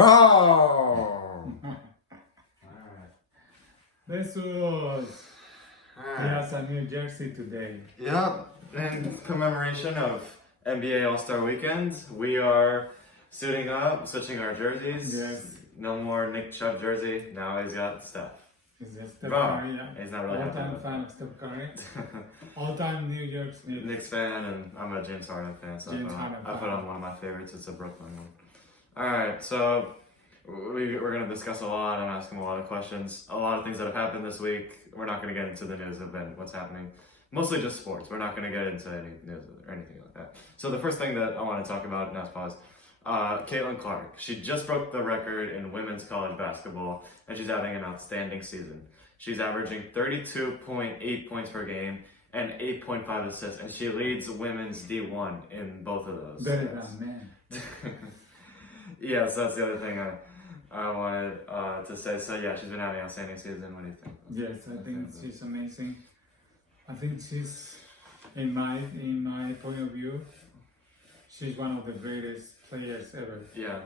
Oh! This was, he has a new jersey today. Yep, in commemoration of NBA All-Star Weekend, we are suiting up, switching our jerseys. Yes. No more Nick Chubb jersey, now he's got Steph. Is that Steph Wow. Curry? Yeah. He's not really happy All-time about fan of Steph Curry. All-time New York Knicks. Knicks fan, and I'm a James Harden fan, so James I Harden put fan. on one of my favorites. It's a Brooklyn one. Alright, so we're going to discuss a lot and ask him a lot of questions. A lot of things that have happened this week. We're not going to get into the news of what's happening. Mostly just sports. We're not going to get into any news or anything like that. So the first thing that I want to talk about, now pause, Caitlin Clark. She just broke the record in women's college basketball, and she's having an outstanding season. She's averaging 32.8 points per game and 8.5 assists, and she leads women's D1 in both of those. Better than man. Yes, that's the other thing I wanted to say. So yeah, she's been having an outstanding season. What do you think? Yes, I think she's amazing. I think she's, in my point of view, she's one of the greatest players ever. Yeah.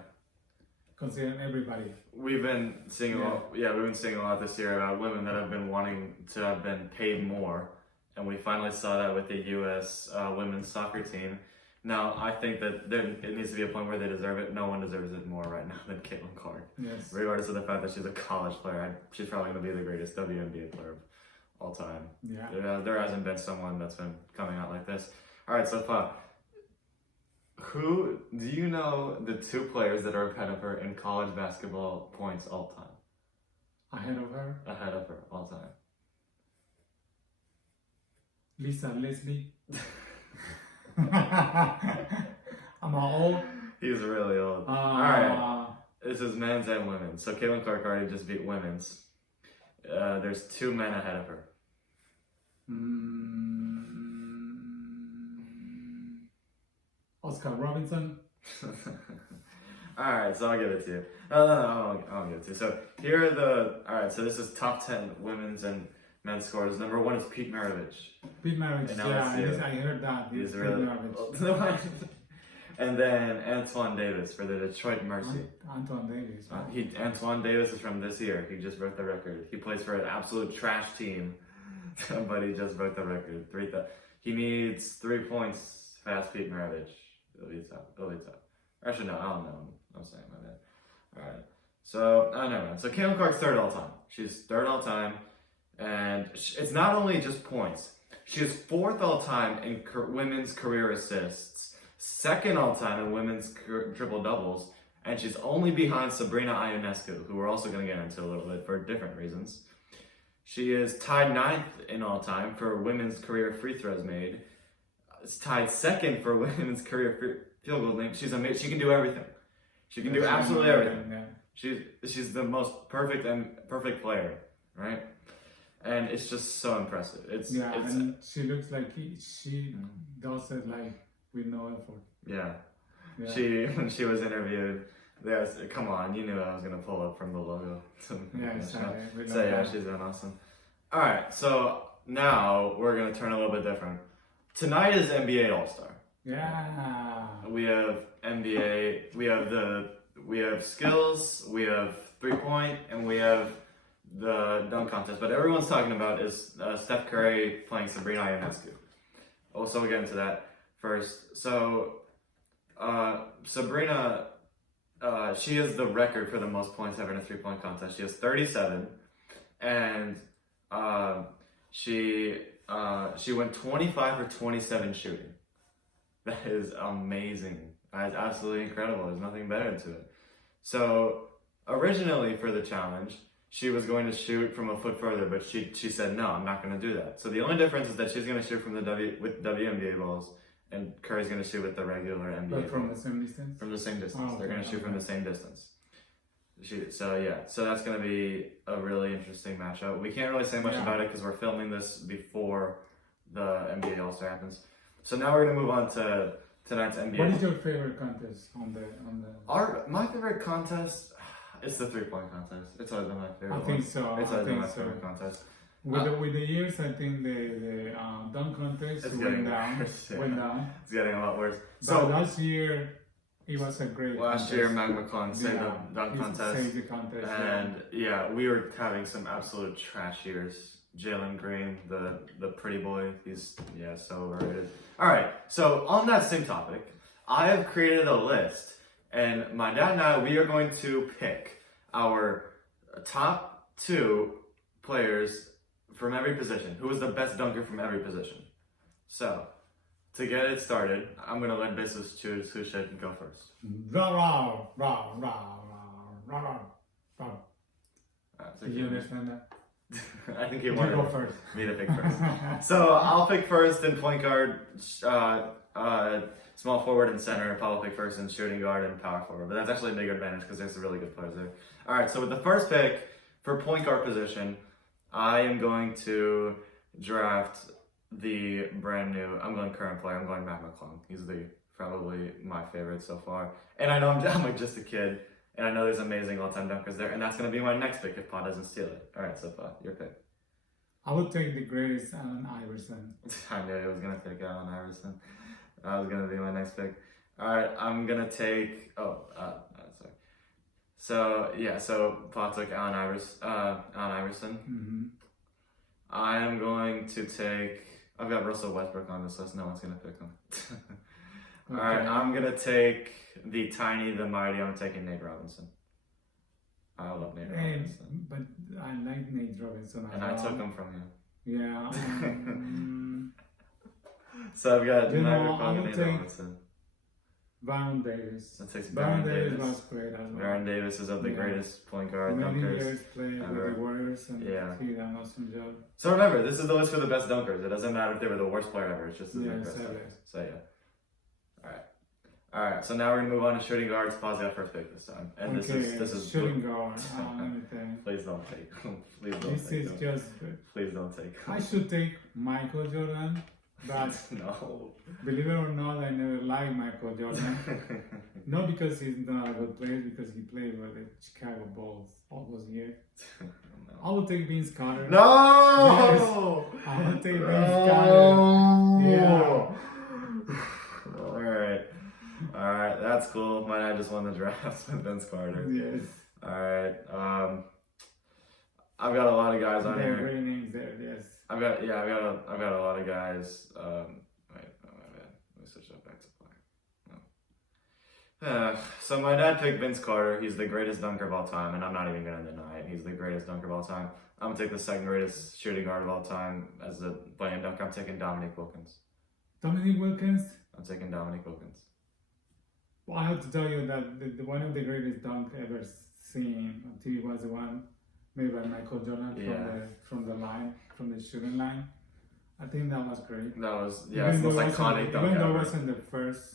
Considering everybody. We've been seeing a lot. Yeah, we've been seeing a lot this year about women that have been wanting to have been paid more, and we finally saw that with the U.S. Women's soccer team. Now, I think that it needs to be a point where they deserve it. No one deserves it more right now than Caitlin Clark. Yes. Regardless of the fact that she's a college player, she's probably going to be the greatest WNBA player of all time. Yeah. There hasn't been someone that's been coming out like this. All right, so who do you know the two players that are ahead of her in college basketball points all time? Ahead of her, Ahead of her all time. Lisa Leslie. I'm old. He's really old. All right, this is men's and women's. So Caitlin Clark already just beat women's. There's two men ahead of her. Oscar Robinson. Alright, so I'll give it to you. No, I'll give it to you. So here are alright, so this is top 10 women's and men's scorers. Number 1 is Pete Maravich. Pete Maravich, And yeah, I heard that. He's Pete really Maravich. And then Antoine Davis for the Detroit Mercy. Antoine Davis. Antoine Davis is from this year. He just broke the record. He plays for an absolute trash team, but he just broke the record. He needs 3 points past Pete Maravich. It'll be tough. Actually, no, I don't know. I'm saying my bad. Alright. So, never mind. So, Caitlin Clark's third all time. She's third all time. And it's not only just points. She is fourth all time in women's career assists, second all time in women's triple doubles, and she's only behind Sabrina Ionescu, who we're also going to get into a little bit for different reasons. She is tied 9th in all time for women's career free throws made. It's tied 2nd for women's career field goals made. She's amazing. She can do everything. She can do absolutely everything. Yeah. She's the most perfect player, right? And it's just so impressive. And she looks like she does it like with no effort. Yeah. When she was interviewed, come on, you knew I was gonna pull up from the logo. Yeah, she's been awesome. All right, so now we're gonna turn a little bit different. Tonight is NBA All-Star. Yeah. We have NBA. We have skills. We have 3-point, and we have the dunk contest. But everyone's talking about is Steph Curry playing Sabrina Ionescu. So we'll get into that first. So Sabrina, she has the record for the most points ever in a 3-point contest. She has 37, and she went 25 for 27 shooting. That is amazing. That's absolutely incredible. There's nothing better to it. So originally for the challenge, she was going to shoot from a foot further, but she said, no, I'm not going to do that. So the only difference is that she's going to shoot from with WNBA balls, and Curry's going to shoot with the regular NBA But from balls. the same distance? From the same distance. Oh, They're going to shoot from the same distance. So that's going to be a really interesting matchup. We can't really say much about it because we're filming this before the NBA All-Star happens. So now we're going to move on to tonight's NBA. What is your favorite contest on the? My favorite contest, it's the 3-point contest. It's always been my favorite. I think so. It's always been my favorite contest. With the years, I think the dunk contest went down. It's getting a lot worse. So last year, It was a great Last contest. year, Mac McClung saved Yeah, the dunk he contest. saved the contest. And yeah, we were having some absolute trash years. Jalen Green, the pretty boy, he's so overrated. All right, so on that same topic, I have created a list, and my dad and I, we are going to pick our top 2 players from every position. Who is the best dunker from every position? So to get it started, I'm gonna let Besos choose who should go first. Rah, rah, rah, rah, rah, rah, rah. So Do you understand that? I think You he wanted go first. me to pick first. So I'll pick first in point guard, small forward and center. Paul will pick first in shooting guard and power forward. But that's actually a big advantage because there's some really good players there. All right, so with the first pick for point guard position, I am going to draft the brand new, I'm going current player, I'm going Mac McClung. He's probably my favorite so far. And I know I'm like just a kid, and I know there's amazing all-time dunkers there, and that's going to be my next pick if Pa doesn't steal it. All right, so Pa, your pick. I would take the greatest Allen Iverson. I knew I was going to pick Allen Iverson. That was going to be my next pick. All right, I'm going to take, sorry. So Pa took Allen Iverson. Mm-hmm. I am going to take, I've got Russell Westbrook on this list, no one's going to pick him. Okay. All right, I'm going to take the tiny, the mighty, I'm taking Nate Robinson. I love Nate Robinson. But I like Nate Robinson. And I took him from you. Yeah. So I've got You Nate know, I would Nate take- Robinson. Baron Davis. That takes Baron Baron Davis Davis. was great as well. Baron Davis is of the Yeah. greatest point guard Many dunkers. years played ever. with the Warriors and Yeah. he did an awesome job. So remember, this is the list for the best dunkers. It doesn't matter if they were the worst player ever. It's just the Yeah, best exactly. dunkers. So yeah. All right. So now we're gonna move on to shooting guards. Pause got first pick this time, and Okay, this is shooting guard. Let me think. Please don't take. Please don't This take. is them. just. Please don't take. I should take Michael Jordan, but No. believe it or not, I never liked Michael Jordan. Not because he's not a good player, because he played with the Chicago Bulls all those years. I will take Vince Carter. No. I will take Vince Carter. Yeah. All right, that's cool. My dad just won the draft with Vince Carter. Yes. All right, I've got a lot of guys on There are here. great names there, yes. I've got a lot of guys. Wait, oh my bad. Let me switch that back to black. No. So my dad picked Vince Carter. He's the greatest dunker of all time, and I'm not even gonna deny it. He's the greatest dunker of all time. I'm gonna take the second greatest shooting guard of all time as a playing dunk. I'm taking Dominique Wilkins. Dominique Wilkins. I'm taking Dominique Wilkins. Well, I have to tell you that the one of the greatest dunk ever seen until it was the one made by Michael Jordan from the line, from the shooting line. I think that was great. That was it's the most iconic dunk Even though it ever. wasn't the first.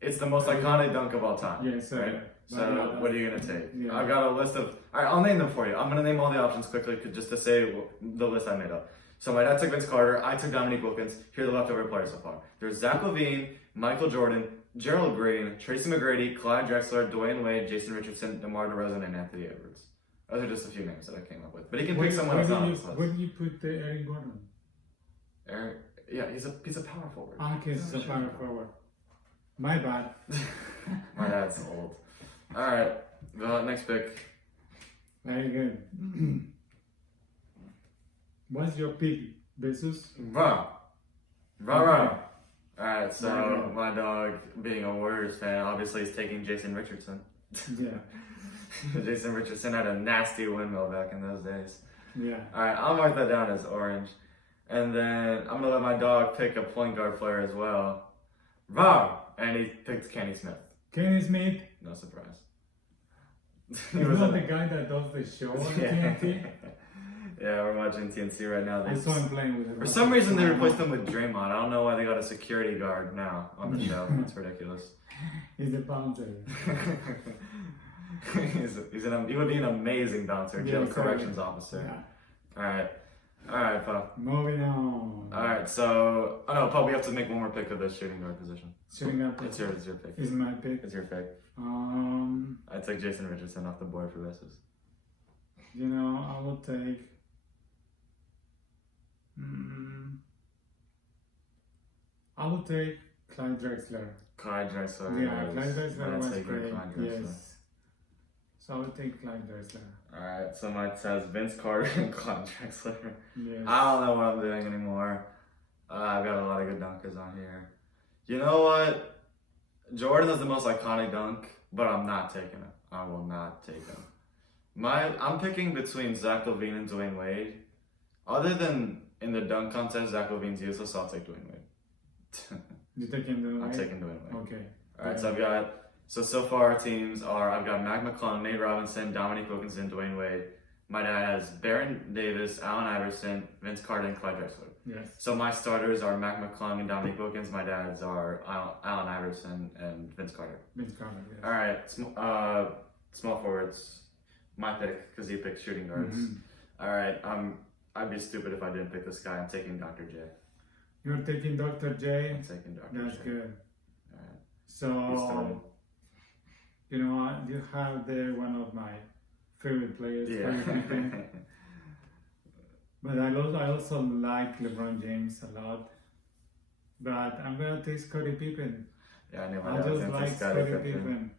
It's the most iconic dunk of all time. Yes, sir. Right? But So yeah, what are you gonna take? yeah. I've got a list of. All right, I'll name them for you. I'm gonna name all the options quickly, just to say the list I made up. So my dad took Vince Carter. I took Dominique Wilkins. Here are the leftover players so far. There's Zach LaVine, Michael Jordan, Gerald Green, Tracy McGrady, Clyde Drexler, Dwayne Wade, Jason Richardson, DeMar DeRozan, and Anthony Edwards. Those are just a few names that I came up with. But he can pick someone else on this list. Where did you put Eric Gordon? Eric, yeah, he's a power forward. Okay, he's a power forward. My bad. My dad's old. All right, well, next pick. Very good. What's your pick, Besos? Rah. Rah. Alright, so Rah. my dog, being a Warriors fan, obviously is taking Jason Richardson. Yeah, Jason Richardson had a nasty windmill back in those days. yeah. Alright, I'll mark that down as orange. And then I'm gonna let my dog pick a point guard player as well. Rah! And he picked Kenny Smith. Kenny Smith. No surprise. He's not the guy that does the show on TNT. Yeah, we're watching TNT right now. I saw him playing with him. For some reason, they replaced him with Draymond. I don't know why they got a security guard now on the show. It's ridiculous. He's a bouncer. He would be an amazing bouncer, Yeah, jail exactly. corrections officer. Yeah. All right, Paul. Moving on. All right, so Paul, we have to make one more pick of this shooting guard position. Shooting up It's your pick. is my pick. It's your pick. I I took Jason Richardson off the board for misses. I will take. I will take Clyde Drexler. Clyde Drexler. Yeah, Clyde Drexler I'd was take great. Clyde Drexler. Yes. So I would take Clyde Drexler. Alright, so mine says Vince Carter and Clyde Drexler. Yes. I don't know what I'm doing anymore. I've got a lot of good dunkers on here. You know what? Jordan is the most iconic dunk, but I'm not taking him. I will not take him. I'm picking between Zach LaVine and Dwayne Wade. Other than in the dunk contest, Zach LaVine's useless, so I'll take Dwayne Wade. You taking Dwayne I'm Wade? taking Dwayne Wade. Okay. Alright, so far our teams are, I've got Mac McClung, Nate Robinson, Dominique Wilkinson, Dwayne Wade. My dad has Baron Davis, Allen Iverson, Vince Carter, and Clyde Drexler. Yes. So my starters are Mac McClung and Dominique Wilkins. My dad's are Allen Iverson and Vince Carter. Vince Carter, yes. Alright, small forwards. My pick, because you picked shooting guards. Mm-hmm. Alright, I'd be stupid if I didn't pick this guy. I'm taking Dr. J. You're taking Dr. J? I'm taking Dr. That's J. good. Alright. So, you know what? You have there one of my favorite players. Yeah. But I also like LeBron James a lot. But I'm going to take Scottie Pippen. Yeah, I knew my I dad was just into like Scottie Scottie Pippen.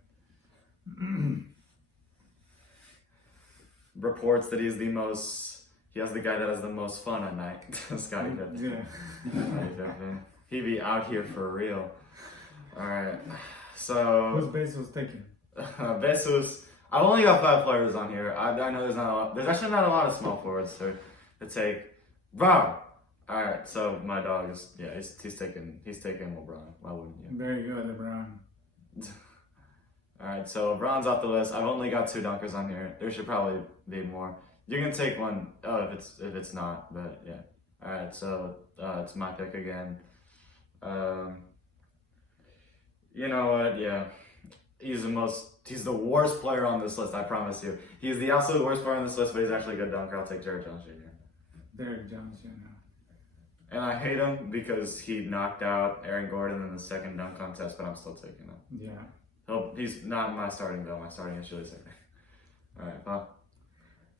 Pippen. Reports that he has the guy that has the most fun at night. Scottie Pippen. Yeah. Scottie Pippen. He be out here for real. Alright, so Whose base was taken? Besus. I've only got 5 players on here. I know there's not a lot. There's actually not a lot of small forwards to take. Bro. Alright, so my dog is he's taking LeBron. Why wouldn't you? Very good, LeBron. Alright, so LeBron's off the list. I've only got 2 dunkers on here. There should probably be more. You can take one if it's not, but yeah. Alright, so it's my pick again. You know what? Yeah. He's the worst player on this list, I promise you. He's the absolute worst player on this list, but he's actually a good dunker. I'll take Jared Jones Jr. Derek Jones, you know. And I hate him because he knocked out Aaron Gordon in the second dunk contest, but I'm still taking him. Yeah. He's not my starting though. My starting is Julius Erving. Alright, well.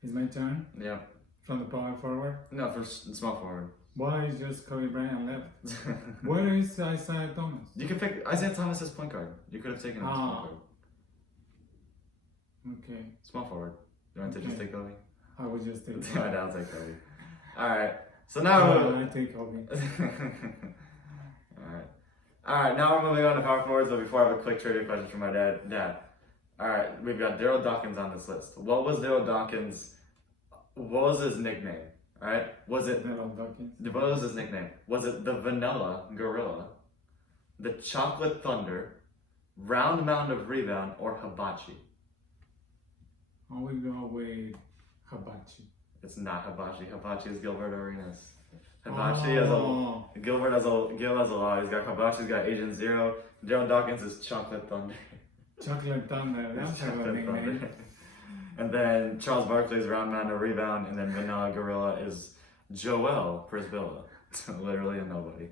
It's my turn? Yeah. From the power forward? No, for small forward. Why is just Kobe Bryant left? Where is Isaiah Thomas? You can pick Isaiah Thomas as point guard. You could have taken him as point guard. Okay. Small forward. You want to just take Kobe? I would just take Kobe. I'll take Kobe. Alright. So now I take Kobe. Alright, now we're moving on to power forwards, but before I have a quick trivia question for my dad. Alright, we've got Daryl Dawkins on this list. What was his nickname? Alright? Was it Daryl Dawkins? What was his nickname? Was it the Vanilla Gorilla, the Chocolate Thunder, Round Mound of Rebound, or Hibachi? I will go with Hibachi. It's not Hibachi. Hibachi is Gilbert Arenas. Gil has a lot. He's got Hibachi's got Agent Zero. Daryl Dawkins is Chocolate Thunder. Chocolate Thunder. That's a good nickname. And then Charles Barkley's Round Mound of Rebound, and then Vanilla Gorilla is Joel Prisbilla. Literally a nobody.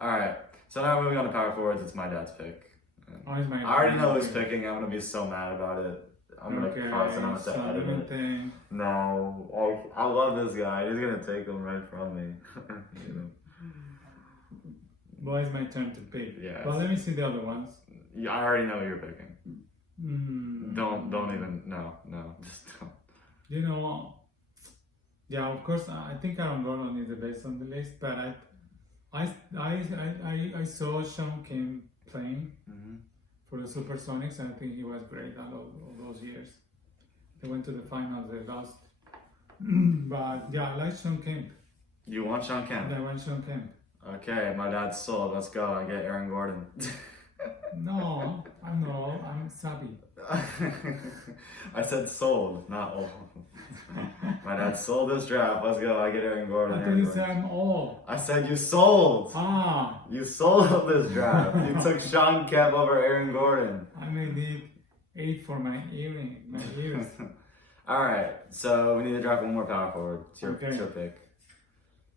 Alright, so now moving on to power forwards, it's my dad's pick. I already know who's picking. I'm gonna be so mad about it. I'm gonna cross and I'm gonna have to edit it. No, I love this guy. He's gonna take him right from me. You know. Well, it's my turn to pick. Yeah. But let me see the other ones. Yeah, I already know who you're picking. Don't even. No, just don't. You know, yeah, of course. I think Aaron Gordon is the best on the list, but I saw Sean Kemp playing for the Supersonics, and I think he was great all those years. They went to the finals, they lost. But yeah, I like Sean Kemp. You want Sean Kemp? I want Sean Kemp. Okay, my dad's sold. Let's go. I get Aaron Gordon. No, I'm savvy. I said sold, not old. My dad sold this draft. Let's go. I get Aaron Gordon. I thought you said I'm old. I said you sold. Ah. You sold this draft. You took Sean Kemp over Aaron Gordon. I may need 8 for my ears. All right. So we need to draft one more power forward. It's your pick.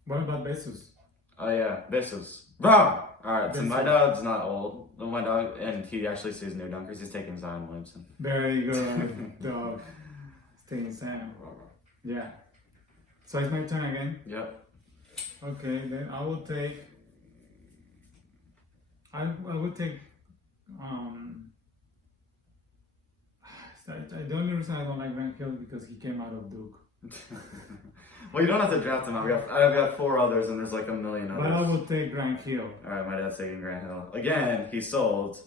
What about Besus? Oh yeah, Besus. Bro. All right. So my dog's not old. My dog, and he actually sees new dunkers. He's taking Zion Williamson. Very good, dog. Staying Zion. Yeah. So it's my turn again? Yep. Okay, then I will take The only reason I don't like Grant Hill because he came out of Duke. Well, you don't have to draft him. I've got 4 others, and there's like a million others. But I will take Grant Hill. All right, my dad's taking Grant Hill again. He sold.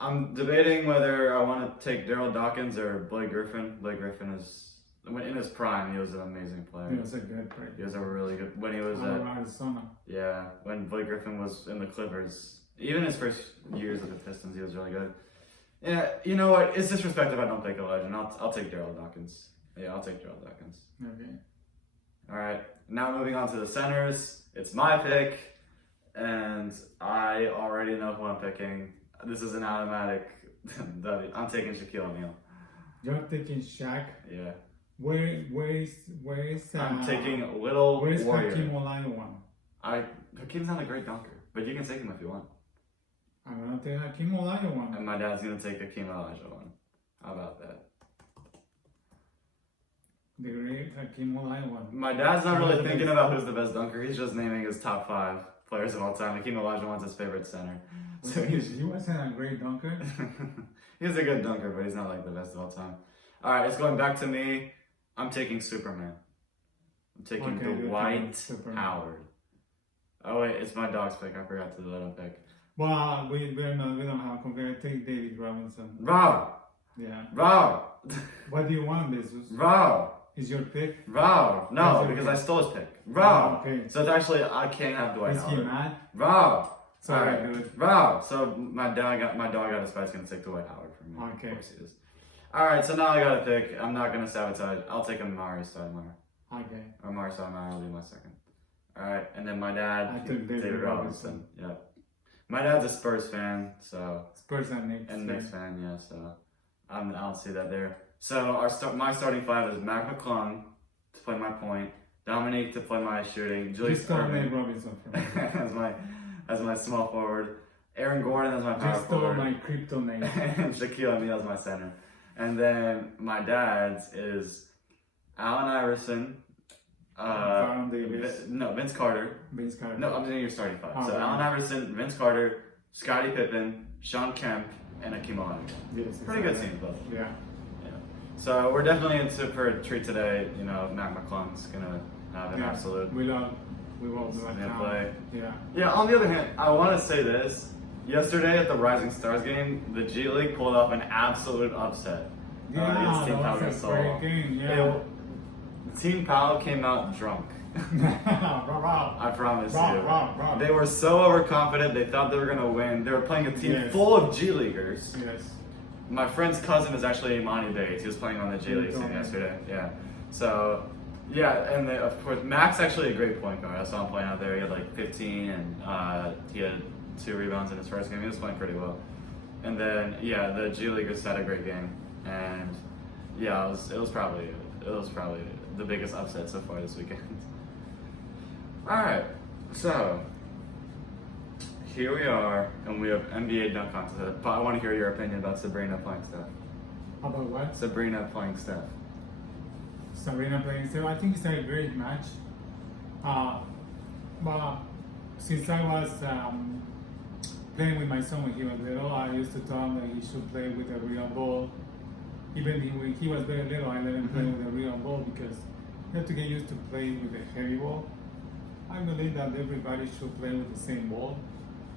I'm debating whether I want to take Daryl Dawkins or Blake Griffin. Blake Griffin is in his prime. He was an amazing player. He was a good player. He was a really good when he was at Arizona. Yeah, when Blake Griffin was in the Clippers. Even his first years with the Pistons, he was really good. Yeah, you know what? It's disrespectful if I don't take a legend. I'll take Daryl Dawkins. Yeah, I'll take Daryl Dawkins. Okay. All right. Now moving on to the centers. It's my pick, and I already know who I'm picking. This is an automatic W. I'm taking Shaquille O'Neal. You're taking Shaq. Yeah. Where is? I'm taking Little Where's Warrior. Hakeem Olajuwon? Hakeem's not a great dunker, but you can take him if you want. I'm gonna take Hakeem Olajuwon. And my dad's gonna take Hakeem Olajuwon. How about that? The great Hakeem Olajuwon. My dad's not really thinking about who's the best dunker. He's just naming his top 5 players of all time. Hakeem Olajuwon's his favorite center. So He wasn't a great dunker. He's a good dunker, but he's not like the best of all time. All right, it's going back to me. I'm taking Superman. I'm taking Dwight Howard. Oh wait, it's my dog's pick. I forgot to let him pick. Well, we don't have a compare. Take David Robinson. Rob. Yeah. Rob. What do you want, Jesus? Rob. Is your pick? Rob. No, because I stole his pick. Rob. Okay. So it's actually I can't have Dwight Is Howard. he mad? Rob. Sorry, All right. dude. Rob. So my dog got his spice. Gonna take Dwight Howard from me. Okay. Of course he is. All right. So now I got to pick. I'm not gonna sabotage. I'll take Amari Stoudemire. Okay. Amari Stoudemire will be my second. All right, and then my dad. I took David Robinson. Yeah. My dad's a Spurs fan, so. Spurs and Knicks. And Knicks fan, yeah. So I don't see that there. So my starting 5 is Mac McClung to play my point, Dominique to play my shooting, Julius Just stole Erving Robinson from me. as my small forward, Aaron Gordon as my power Just stole forward, my crypto name. and Shaquille O'Neal as my center. And then my dad's is Allen Iverson. Baron Davis. Vince Carter. Vince Carter. No, I'm doing your starting 5. Oh, so okay. Allen Iverson, Vince Carter, Scottie Pippen, Sean Kemp, and Hakeem Olajuwon. Yes, Pretty good team, both. Yeah. So we're definitely in for a treat today. You know, Mac McClung's gonna have an absolute. We love the gonna play. Yeah. Yeah. On the other hand, I want to say this. Yesterday at the Rising Stars game, the G League pulled off an absolute upset. Yeah, against Team Pau that was a Gasol. great game. Yeah. Team Pau came out drunk. I promise you. They were so overconfident. They thought they were gonna win. They were playing a team full of G Leaguers. Yes. My friend's cousin is actually Imani Bates. He was playing on the G League team yesterday. Yeah. So, yeah, and of course, Mac's actually a great point guard. I saw him playing out there. He had like 15, and he had 2 rebounds in his first game. He was playing pretty well. And then, yeah, the G Leaguers had a great game, and yeah, it was probably the biggest upset so far this weekend. All right, so here we are, and we have NBA dunk contest. But I want to hear your opinion about Sabrina playing Steph. About what? Sabrina playing Steph. Sabrina playing Steph. I think it's a great match. But since I was playing with my son when he was little, I used to tell him that he should play with a real ball. Even when he was very little, I let him play with a real ball because you have to get used to playing with a heavy ball. I believe that everybody should play with the same ball,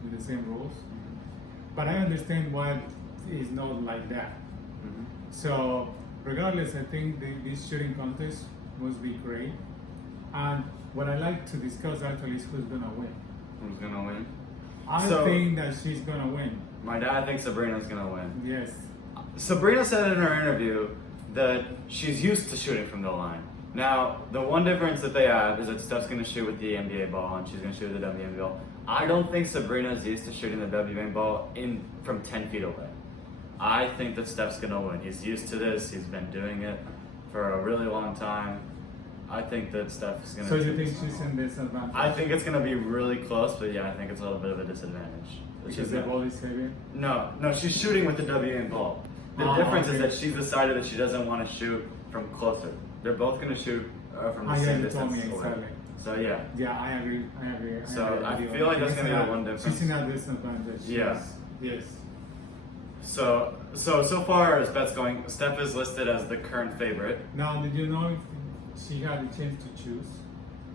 with the same rules. But I understand why it's not like that. Mm-hmm. So, regardless, I think this shooting contest must be great. And what I like to discuss actually is who's gonna win. Who's gonna win? I think that she's gonna win. My dad thinks Sabrina's gonna win. Yes. Sabrina said in her interview that she's used to shooting from the line. Now, the one difference that they have is that Steph's going to shoot with the NBA ball and she's going to shoot with the WNBA ball. I don't think Sabrina's used to shooting the WNBA ball from 10 feet away. I think that Steph's going to win. He's used to this. He's been doing it for a really long time. I think that Steph is going to. So you think she's in disadvantage? I think it's going to be really close, but yeah, I think it's a little bit of a disadvantage. Because the ball is heavy? No, she's shooting with the WNBA ball. The difference is that she's decided that she doesn't want to shoot from closer. They're both going to shoot from the same distance away. Exactly. So yeah. Yeah, I agree. So I feel like that's going to be the one difference. She's in a disadvantage. Yeah. Yes. So far as bets going, Steph is listed as the current favorite. Now, did you know if she had a chance to choose?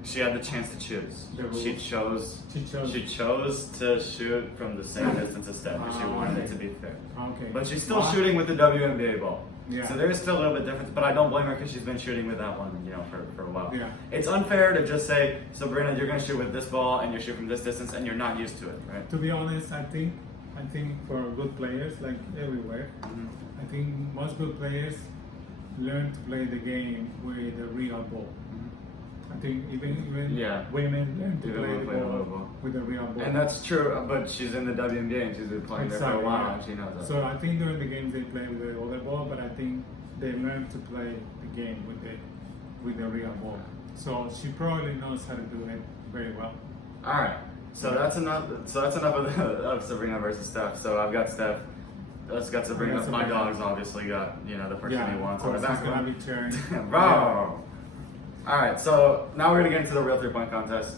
She had the chance to choose. The rules. She chose. She chose. She chose to shoot from the same distance as Steph. She wanted it to be fair. Okay. But she's still Why? shooting with the WNBA ball. Yeah. So there is still a little bit difference, but I don't blame her because she's been shooting with that one, for a while. Yeah. It's unfair to just say, Sabrina, you're going to shoot with this ball and you shoot from this distance and you're not used to it, right? To be honest, I think for good players, like everywhere, I think most good players learn to play the game with the real ball. I think even Yeah. women learn to Even play women the play the ball ball. with the real ball. And that's true, but she's in the WNBA and she's been playing there for a Exactly, while yeah. and she knows that. So I think during the games they play with the other ball, but I think they learn to play the game with the real ball. So she probably knows how to do it very well. All right. So that's enough. Of Sabrina versus Steph. So I've got Steph. Let's got Sabrina. I got My Sabrina. dog's obviously got the person Yeah, he wants so on the she's back gonna one. be cheering. Bro. All right. So now we're gonna get into the real 3-point contest.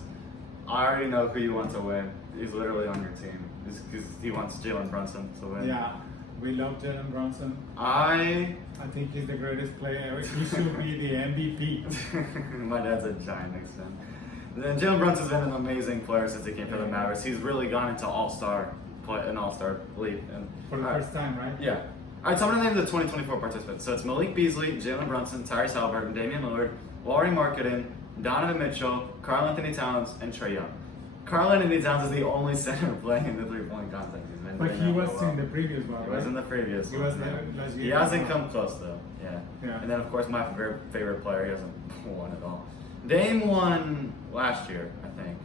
I already know who you want to win. He's literally on your team. Because he wants Jalen Brunson to win. Yeah, we love Jalen Brunson. I think he's the greatest player ever. He should be the MVP. My dad's a giant Knicks fan. Then Jalen Brunson's been an amazing player since he came to the Mavericks. He's really gone into an all-star league. And For the first time, right? yeah. All right, so I'm going to name the 2024 participants. So it's Malik Beasley, Jalen Brunson, Tyrese Halliburton, Damian Lillard, Laurie Marketing, Donovan Mitchell, Karl Anthony Towns, and Trae Young. Karl Anthony Towns is the only center playing in the 3-point contest. He's been But doing he that for was a while. in the previous one, He right? was in the previous He one. was yeah. there last He year. hasn't come close though. Yeah. Yeah. And then of course my favorite player, he hasn't won at all. Dame won last year, I think.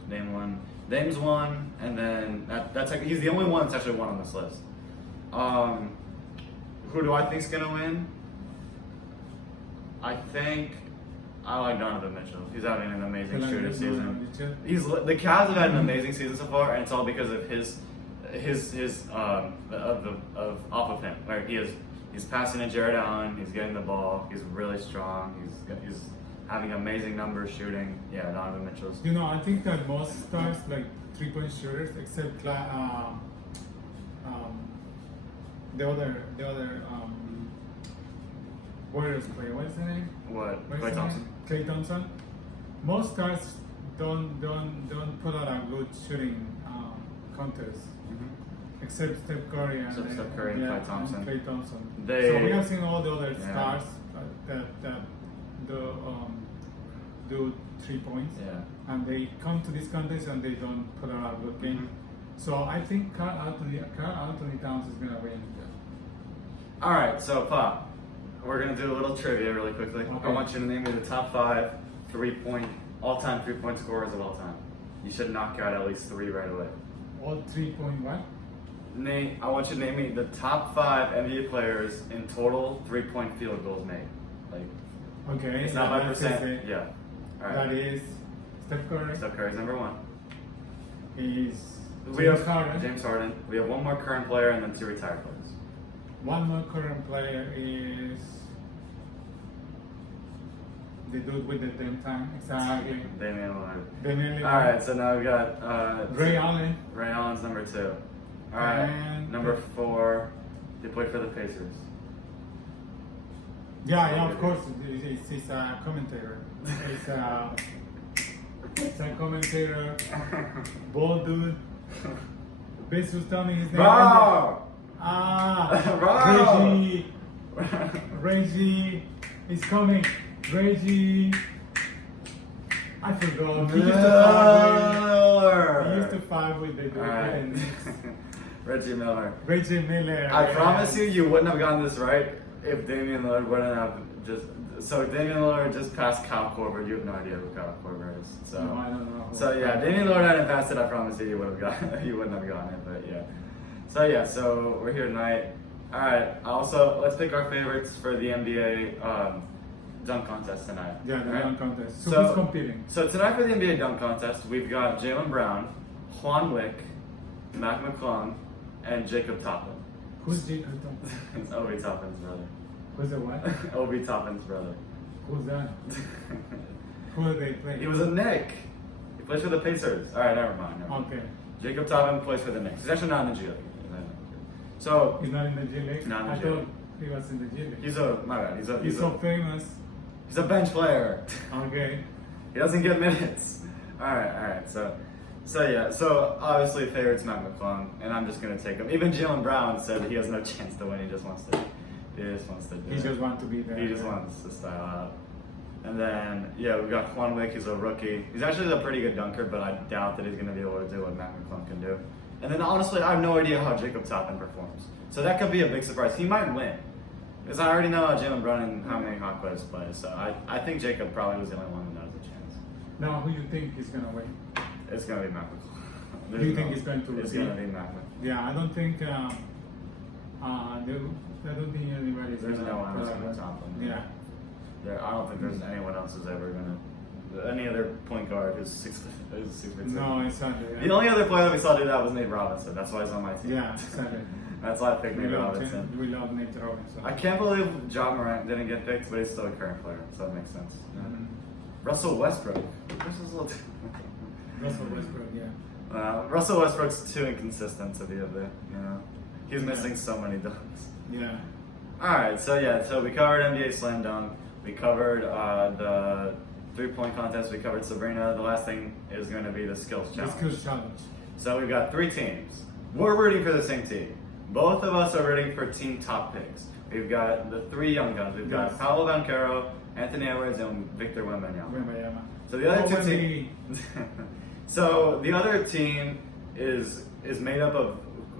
Dame's won, and then that's like he's the only one that's actually won on this list. Who do I think's gonna win? I think I like Donovan Mitchell. He's having an amazing shooter season. The Cavs have had an amazing season so far, and it's all because of his off of him. Right? He's passing to Jared Allen. He's getting the ball. He's really strong. He's having amazing numbers shooting. Yeah, Donovan Mitchell's. You know, I think that most stars like 3-point shooters, except the other Warriors player. What's his name? What? What's Klay his Thompson. name? Klay Thompson. Most stars don't put out a good shooting contest. Except Steph Curry and Except Steph Curry and Klay Thompson. Klay Thompson. They- So we have seen all the other Yeah. stars that do 3 points, Yeah. and they come to this contest and they don't put out a good game. So I think Karl Anthony Towns is gonna win. All right, so Pop, we're gonna do a little trivia really quickly. Okay. I want you to name me the top 5 all-time 3-point scorers of all time. You should knock out at least 3 right away. All 3-point what? I want you to name me the top 5 NBA players in total 3-point field goals made. Like, Okay. it's not by that's percent. it. Yeah. All That right. is Steph Curry. Steph Curry's number 1. Is We James have Harden. James Harden. We have one more current player and then 2 retired players. One more current player is the dude with the damn time. Exactly. Damian Lillard. Damian Lillard. All right, so now we've got Ray Allen. Ray Allen's number 2. All right, And- number 4. He played for the Pacers. Yeah, of course. He's a commentator. He's a commentator. Bald dude. Bezos, tell me his name. Bro! Bro! Reggie is coming. Reggie. I forgot. He used to fight with the dude. Alright. Reggie Miller. Reggie Miller. I promise you wouldn't have gotten this right if Damian Lillard wouldn't have just. So Damian Lillard just passed Kyle Korver. You have no idea who Kyle Korver is. So. No, I don't know. So yeah, Damian Lillard hadn't passed it. I promise you would have got. You wouldn't have gotten it, but yeah. So we're here tonight. All right. Also, let's pick our favorites for the NBA dunk contest tonight. Yeah, the All right? dunk contest. So, So- who's competing? So tonight for the NBA dunk contest, we've got Jaylen Brown, Juan Wick, Mac McClung, and Jacob Toppin. Who's Jacob Thompson? It's Obi Toppin's brother. Who's the what? Obi Toppin's brother. Who's that? Who are they playing? He was a Knick. He plays for the Pacers. All right, never mind. Okay. Jacob Toppin plays for the Knicks. He's actually not in the G League. So He's not in the G League? Not in the I G thought he was in the G League. my bad. He's so famous. He's a bench player. Okay. He doesn't get minutes. All right. So obviously favorite's Matt McClung, and I'm just gonna take him. Even Jalen Brown said he has no chance to win. He just wants to do He it. just wants to be there. He just wants to style out. And then we've got Quan Wick. He's a rookie. He's actually a pretty good dunker, but I doubt that he's gonna be able to do what Matt McClung can do. And then honestly, I have no idea how Jacob Toppin performs. So that could be a big surprise. He might win. Because I already know how Jalen Brown and how many hot players play. So I think Jacob probably was the only one that has a chance. Now, who do you think is going to win? It's going to be Matt McClung. Do you think it's going to It's be? going to be Matt McClung. Yeah, I don't think anybody's There's gonna no one else put going up to top him. Yeah. I don't think there's anyone else who's ever going to. Any other point guard who's 6'6". No, exactly. The only other player that we saw do that was Nate Robinson. That's why he's on my team. Yeah, exactly. That's why I picked Nate We Robinson. love Nate Robinson. I can't believe John Morant didn't get picked, but he's still a current player, so that makes sense. Mhm. Russell Westbrook. Russell Westbrook, yeah. Russell Westbrook's too inconsistent to be a bit, He's missing so many dunks. Yeah. Alright, so we covered NBA Slam Dunk. We covered the 3-point contest. We covered Sabrina. The last thing is going to be the skills The challenge. skills challenge. So we've got 3 teams. We're rooting for the same team. Both of us are rooting for team top picks. We've got the 3 young guns. We've got Yes. Paolo Banchero, Anthony Edwards, and Victor Wembanyama. Wembanyama. So the other Oh, two Wemby. teams. So the other team is made up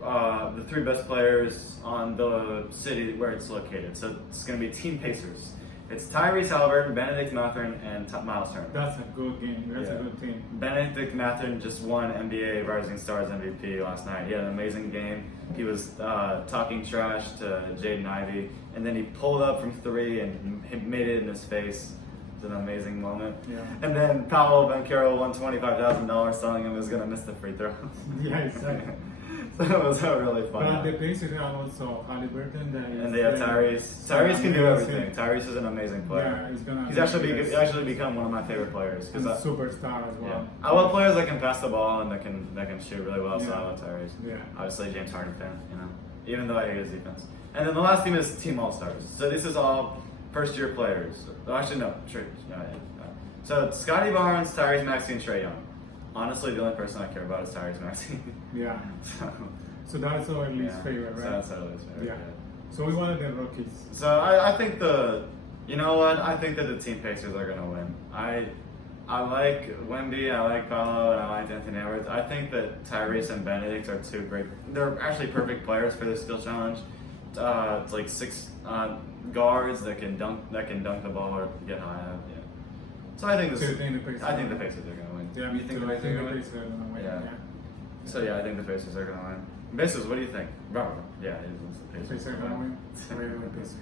of the 3 best players on the city where it's located. So it's going to be Team Pacers. It's Tyrese Halliburton, Benedict Mathurin, and Miles Turner. That's a good game. That's a good team. Benedict Mathurin just won NBA Rising Stars MVP last night. He had an amazing game. He was talking trash to Jaden Ivey, and then he pulled up from 3 and he made it in his face. It was an amazing moment. Yeah. And then Paolo Banchero won $25,000 telling him he was going to miss the free throw. Yeah, exactly. So it was really fun. But the Pacers have also Halliburton. And they have Tyrese. Tyrese can do everything. Tyrese is an amazing player. Yeah, He's actually become one of my favorite players and because superstar as well. I love players that can pass the ball and that can shoot really well. So Yeah. I love Tyrese. Yeah. Obviously, James Harden fan, even though I hate his defense. And then the last team is Team All Stars. So this is all first year players. Oh, actually, no. So Scotty Barnes, Tyrese Maxey, and Trae Young. Honestly, the only person I care about is Tyrese Maxey. Yeah. So, So that's our least favorite, right? So that's our least favorite. Yeah. So we wanted the rookies. So I think I think that the Team Pacers are gonna win. I like Wemby, I like Paolo, and I like Anthony Edwards. I think that Tyrese and Benedict are 2 great. They're actually perfect players for this skill challenge. It's like 6 guards that can dunk the ball or get high up. Yeah. So I think So you think the Pacers? I think the Pacers are gonna win. Yeah, You think the Pacers are gonna win? Pacers are gonna win. Yeah. So I think the Pacers are gonna win. Pacers, what do you think? Robert. Yeah, it is the Pacers. Pacers are gonna win. We're the Pacers.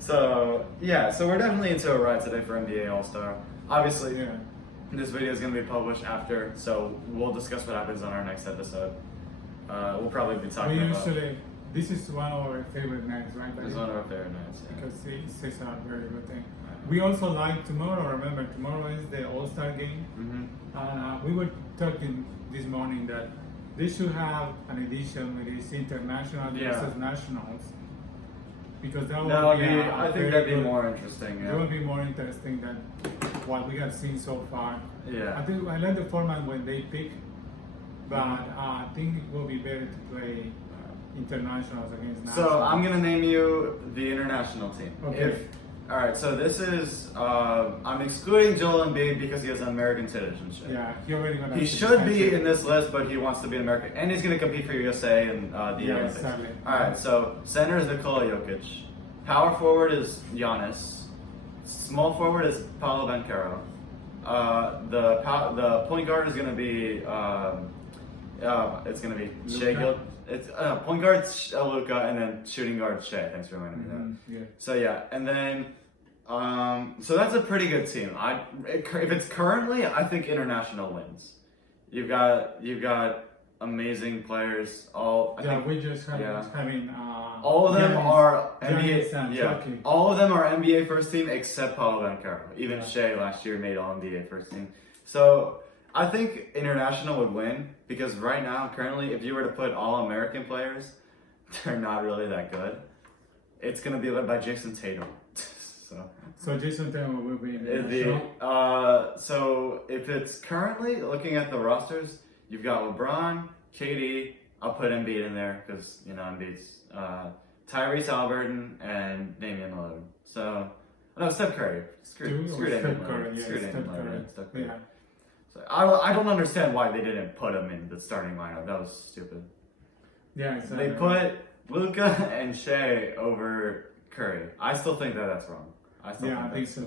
So we're definitely into a ride today for NBA All Star. Obviously, Yeah. this video is going to be published after, so we'll discuss what happens on our next episode. We'll probably be We talking about. usually, this is one of our favorite nights, right? This is one of our favorite nights. Yeah. Because it's a very good thing. We also like tomorrow. Remember, tomorrow is the All-Star game. Mm-hmm. We were talking this morning that they should have an edition with these international Yeah. versus nationals, because that That would would be. be. A I think very that'd be good- more interesting. That would Yeah. be more interesting than what we have seen so far. I Yeah. think I like the format when they pick, but I think it will be better to play internationals against nationals. So I'm gonna name you the international team. Okay. All right. So this is. I'm excluding Joel Embiid because he has an American citizenship. Yeah, he already got. He should be in this list, but he wants to be an American, and he's going to compete for USA in the Olympics. Exactly. All right, so center is Nikola Jokic, power forward is Giannis, small forward is Paolo Banchero. The point guard is going to be it's going to be Shea Luka. Gil. It's point guard Luka, and then shooting guard Shea. Thanks for reminding me that. Yeah. So and then so that's a pretty good team. If it's currently, I think international wins. You've got amazing players. We just having. All of them are Giannis NBA. and Yeah, Chucky. all of them are NBA first team except Paolo Banchero. Even Yeah. Shea last year made All NBA first team. So I think international would win because right now, currently, if you were to put all American players they're not really that good. It's gonna be led by Jason Tatum. So Jason Tatum will be in So if it's currently looking at the rosters, you've got LeBron, KD. I'll put Embiid in there because Embiid's Tyrese Halliburton and Damian Lillard. So no, Steph Curry. Screw Damian Lillard. Screw Damian Lillard. Steph Curry. Yeah. So I don't understand why they didn't put him in the starting lineup. That was stupid. Yeah, exactly. They put Luka and Shea over Curry. I still think that's wrong. I think so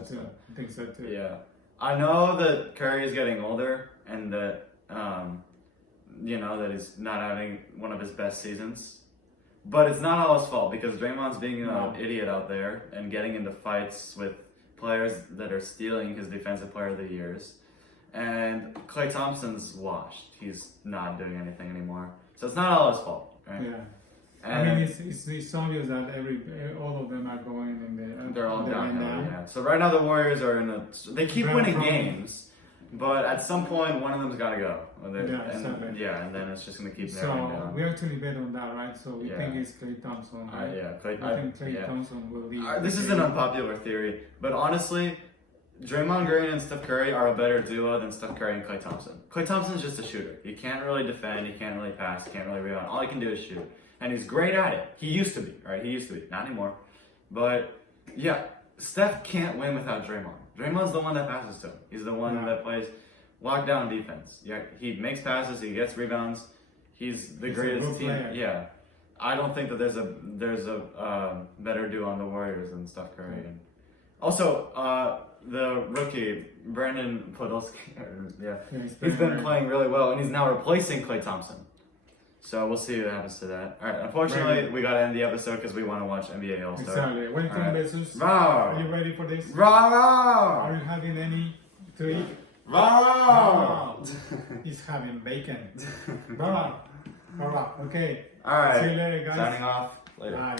too. Yeah, I know that Curry is getting older and that that he's not having one of his best seasons, but it's not all his fault because Draymond's being an idiot out there and getting into fights with players that are stealing his Defensive Player of the Years, and Klay Thompson's washed. He's not doing anything anymore, so it's not all his fault, right? Yeah. And I mean, it's obvious that all of them are going in the. They're all downhill. Yeah. So right now the Warriors are in they keep winning games, but at some point one of them's got to go. And then it's just gonna keep narrowing down. So we actually bet on that, right? So we think it's Klay Thompson. Right? I think Klay Thompson will be. This is an unpopular theory, but honestly, Draymond Green and Steph Curry are a better duo than Steph Curry and Klay Thompson. Klay Thompson's just a shooter. He can't really defend. He can't really pass. He can't really rebound. All he can do is shoot. And he's great at it. He used to be, right? He used to be. Not anymore. But, yeah, Steph can't win without Draymond. Draymond's the one that passes to him. He's the one that plays lockdown defense. Yeah, he makes passes. He gets rebounds. He's the greatest team. Player. Yeah. I don't think that there's a better duo on the Warriors than Steph Curry. And also, the rookie, Brandon Podolski, he's been playing really well, and he's now replacing Klay Thompson. So we'll see what happens to that. All right. Unfortunately, we gotta end the episode because we want to watch NBA All Star. Exactly. Welcome, Jesus. Raw. Are you ready for this? Raw. Are you having any to eat? Raw. He's having bacon. Raw. Okay. All right. See you later, guys. Signing off. Later. Bye.